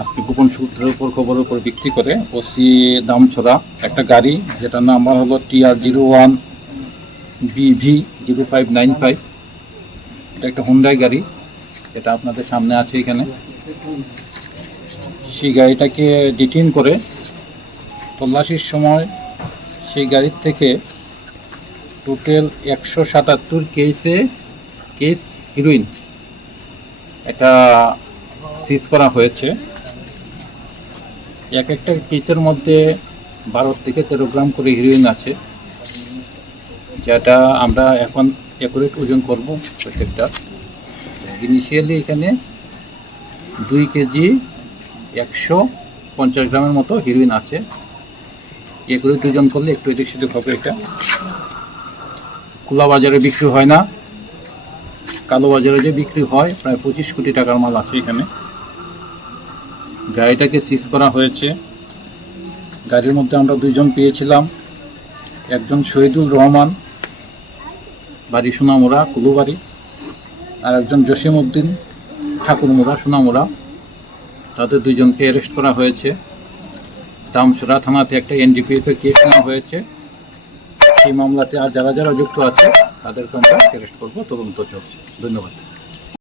আজকে গোপন সূত্রের উপর খবরের উপর ভিত্তি করে ওসি দামছড়া একটা গাড়ি যেটার নাম্বার হলো TR01 BV0595, এটা একটা হুন্ডাই গাড়ি, এটা আপনাদের সামনে আছে এখানে। সেই গাড়িটাকে ডিটেইন করে তল্লাশির সময় সেই গাড়ির থেকে টোটাল 177 কেস হিরোইন এটা সিজ করা হয়েছে। এক একটা কেসের মধ্যে 12 থেকে 13 গ্রাম করে হিরোইন আছে, যেটা আমরা এখন অ্যাকুরেট ওজন করব প্রত্যেকটা। ইনিশিয়ালি এখানে 2 কেজি 150 গ্রামের মতো হিরোইন আছে। অ্যাকুরেট ওজন করলে একটু এদিক সেদিক হবে। এটা খোলা বাজারে বিক্রি হয় না, কালো বাজারে যে বিক্রি হয় প্রায় 25 কোটি টাকার মাল আছে এখানে। গাড়িটাকে সিজ করা হয়েছে। গাড়ির মধ্যে আমরা 2 জন পেয়েছিলাম, একজন শহীদুল রহমান, বাড়ি সোনামুড়া কুলুবাড়ি, আর একজন জসিমউদ্দিন ঠাকুরমুড়া সোনামুড়া। তাদের 2 জনকে অ্যারেস্ট করা হয়েছে। দামছড়া থানাতে একটা NDPS এর কেস নেওয়া হয়েছে। সেই মামলাতে আর যারা যারা যুক্ত আছে তাদেরকে আমরা অ্যারেস্ট করবো, তদন্ত চলছে। ধন্যবাদ।